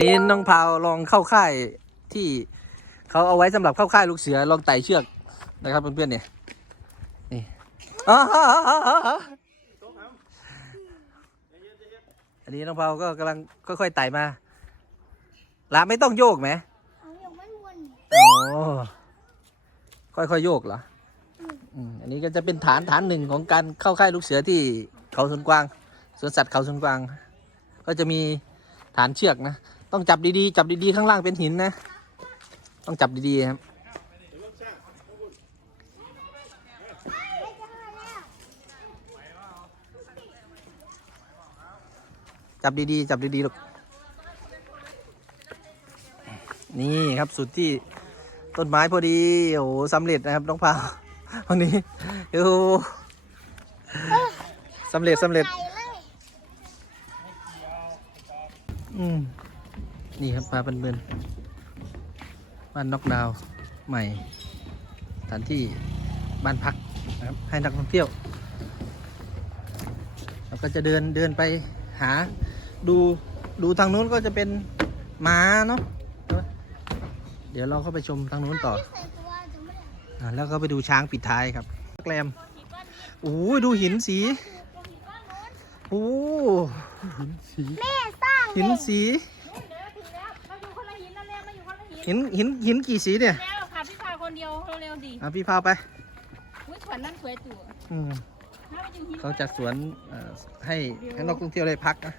นี่น้องพาวลองเข้าค่ายที่เขาเอาไว้สำหรับเข้าค่ายลูกเสือลองไต่เชือกนะครับเพื่อนๆเนี่ยนี่อ๋ออันนี้น้องพาวก็กำลังค่อยๆไต่มาลาไม่ต้องโยกไหมเอาอย่างไม่วนอ๋อค่อยๆโยกเหรออันนี้ก็จะเป็นฐานฐานหนึ่งของการเข้าค่ายลูกเสือที่เขาสวนกวางสวนสัตว์เขาสวนกวาง ก็จะมีฐานเชือกนะ ต้องจับดีๆ จับดีๆ ข้างล่างเป็นหินนะ ต้องจับดีๆครับ จับดีๆ จับดีๆลูก นี่ครับสุดที่ต้นไม้พอดี โอ้โหสำเร็จนะครับน้องพาววันนี้โอ้โหสำเร็จสำเร็จ อืม นี่ครับพาเพื่อนๆบ้านนอกดาวน์ใหม่สถานที่บ้านพักนะครับให้นักท่องเที่ยวเราก็จะเดินเดินไปหาดูดูทางนู้นก็จะเป็นม้าเนาะใช่ไหมเดี๋ยวเราเข้าไปชมทางนู้นต่อใส่ตัวจะไม่ได้อ่าแล้วก็ไปดูช้างปิดท้ายครับแกลมโอ้ยดูหินสีโอ้หินสี หินหินหินหินกี่สีเนี่ยแล้วค่ะพี่พาคนเดียวเร็วๆดิอะพี่พาไปอุ้ยสวนนั่นสวยตู่อืมน่าไปอยู่หินเขาจัดสวนเอ่อให้ให้นักท่องเที่ยวได้พักนะ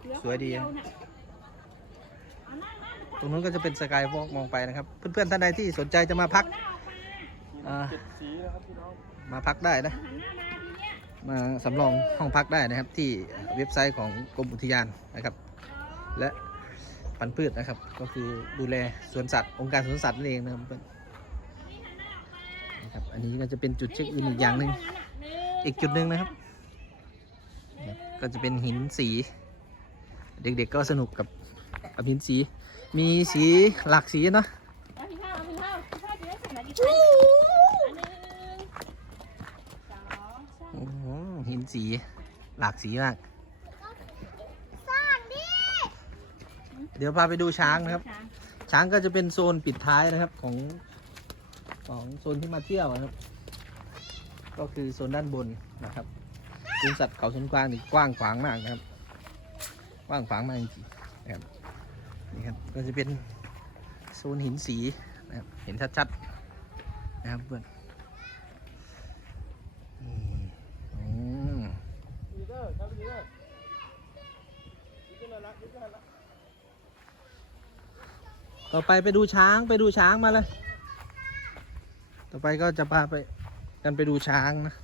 เหลือสวยดี คนนะเน่ะเอาหน้าหน้าตรงนู้นก็จะเป็นสกายวอล์กมองไปนะครับ เพื่อนๆท่านใดที่สนใจจะมาพักหน้าออกมาอ่ามาพักได้นะ หันหน้ามาทีเนี้ยมาสำรองห้องพักได้นะครับที่เว็บไซต์ของกรมอุทยานนะครับ และ พันธุ์พืชนะครับ ก็คือดูแลสวนสัตว์องค์การสวนสัตว์นั่นเองนะครับอนนะครับอันนี้ก็จะเป็นจุดเช็คอินอีกอย่างหนึ่งอีกจุดหนึ่งนะครับ ก็จะเป็นหินสี เด็กๆก็สนุกกับกับหินสี มีสีหลากสีเนาะหินสีหลากสีมาก สร้างดิ เดี๋ยวพาไปดูช้างนะครับ ช้างก็จะเป็นโซนปิดท้ายนะครับของของโซนที่มาเที่ยวนะครับ ก็คือโซนด้านบนนะครับสวนสัตว์เขาสวนกวางนี่กว้างขวางมากนะครับ กว้างขวางมากจริงๆนะครับนี่ครับก็จะเป็นโซนหินสีนะครับเห็นชัดๆนะครับเพื่อนอืมอืม ต่อไปไปดูช้างไปดูช้างมาเลย ต่อไปก็จะพาไปกันไปดูช้างนะ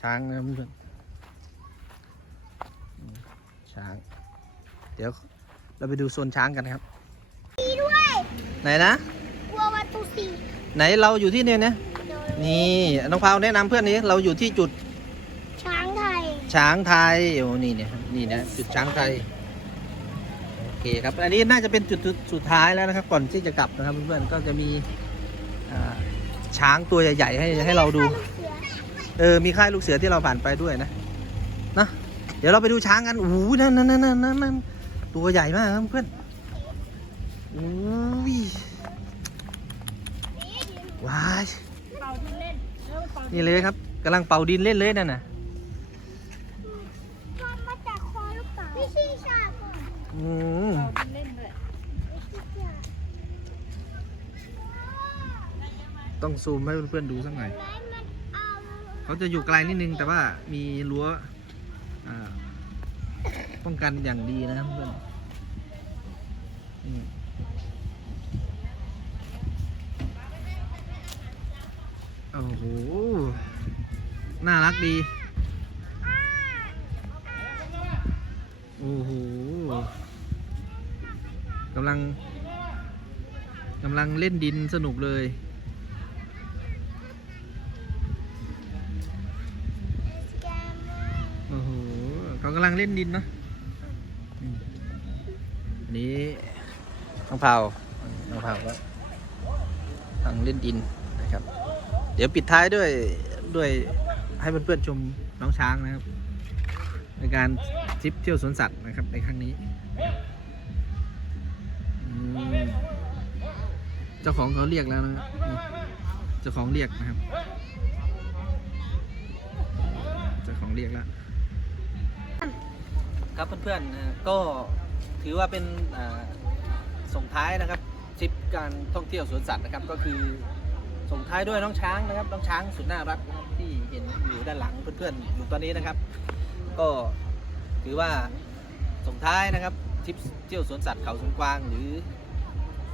ช้างนะเพื่อนอืมช้าง เดี๋ยวเราไปดูโซนช้างกันนะครับ ดีด้วยไหนนะกลัววัตถุสีไหนเราอยู่ที่เนี่ยนะ นี่น้องพาวแนะนำเพื่อนนี้เราอยู่ที่จุดช้างไทย ช้างไทยโอ้นี่เนี่ยนี่นะจุดช้างไทยโอ เคครับ อันนี้น่าจะเป็นจุดสุดท้ายแล้วนะครับ ก่อนที่จะกลับนะครับเพื่อนๆก็จะมีช้างตัวใหญ่ๆให้ให้เราดู เออ มีค่ายลูกเสือที่เราผ่านไปด้วยนะนะเดี๋ยวเราไปดูช้างกันโอ้โหนั่นนั่นนั่นนั่นนั่นตัวใหญ่มากครับเพื่อนโอ้ยว้ายเป่าดินเล่นเร็วเป่าดินี่เลยครับกำลังเป่าดินเล่นเลยนั่นน่ะ ทำมาจากคอหรือเปล่าไม่ใช่ฉากก่ อืมเล่นด้วยต้องซูมให้เพื่อนๆดูสักหน่อย เขาจะอยู่ไกลนิดนึงแต่ว่ามีรั้วป้องกันอย่างดีนะครับเพื่อนโอ้โห น่ารักดี โอ้โห กำลังกำลังเล่นดินสนุกเลย โอ้โหเขากำลังเล่นดินเนาะอันนี้น้องเผาน้องเผาก็กำลังเล่นดินนะครับ เดี๋ยวปิดท้ายด้วยด้วยให้เพื่อนๆชมน้องช้างนะครับ ในการทริปเที่ยวสวนสัตว์นะครับในครั้งนี้ จ้าของเขาเรียกแล้วนะเจ้าของเรียกนะครับ เจ้าของเรียกแล้ว ครับเพื่อนๆก็ถือว่าเป็นส่งท้ายนะครับทริปการท่องเที่ยวสวนสัตว์นะครับก็คือส่งท้ายด้วยน้องช้างนะครับน้องช้างสุดน่ารักที่เห็นอยู่ด้านหลังเพื่อนๆอยู่ตอนนี้นะครับ ก็ถือว่าส่งท้ายนะครับ ทริปเที่ยวสวนสัตว์เขาสวนกวาง หรือ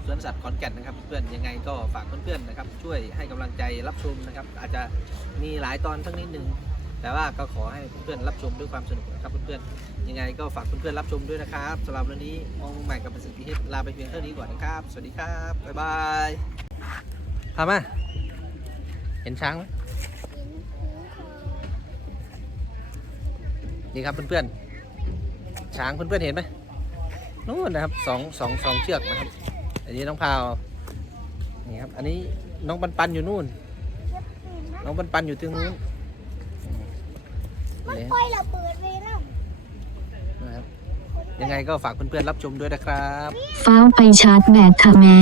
สวนสัตว์ขอนแก่นนะครับ เพื่อนๆยังไงก็ฝากเพื่อนๆนะครับ ช่วยให้กำลังใจรับชมนะครับ อาจจะมีหลายตอนทั้งนิดนึงแต่ว่าก็ขอให้เพื่อนๆรับชมด้วยความสนุกนะครับเพื่อนๆยังไงก็ฝากเพื่อนๆรับชมด้วยนะครับสำหรับวันนี้มองใหม่กับเป็นสิ่งที่ลาไปเพียงเท่านี้ก่อนนะครับ สวัสดีครับบ๊ายบายพามาเห็นช้างไหมนี่ครับเพื่อนๆช้างเพื่อนๆเห็นไหม นู่นนะครับสองสองสองเชือกนะครับ อันนี้น้องพาวนี่ครับ อันนี้น้องปันปันอยู่นู่น น้องปันปันอยู่ตรงนู้นมันนี่ปล่อยเราเปิดเวลานะครับยังไงก็ฝากเพื่อนๆรับชมด้วยนะครับ ฟ้าวไปชาร์จแบตค่ะแม่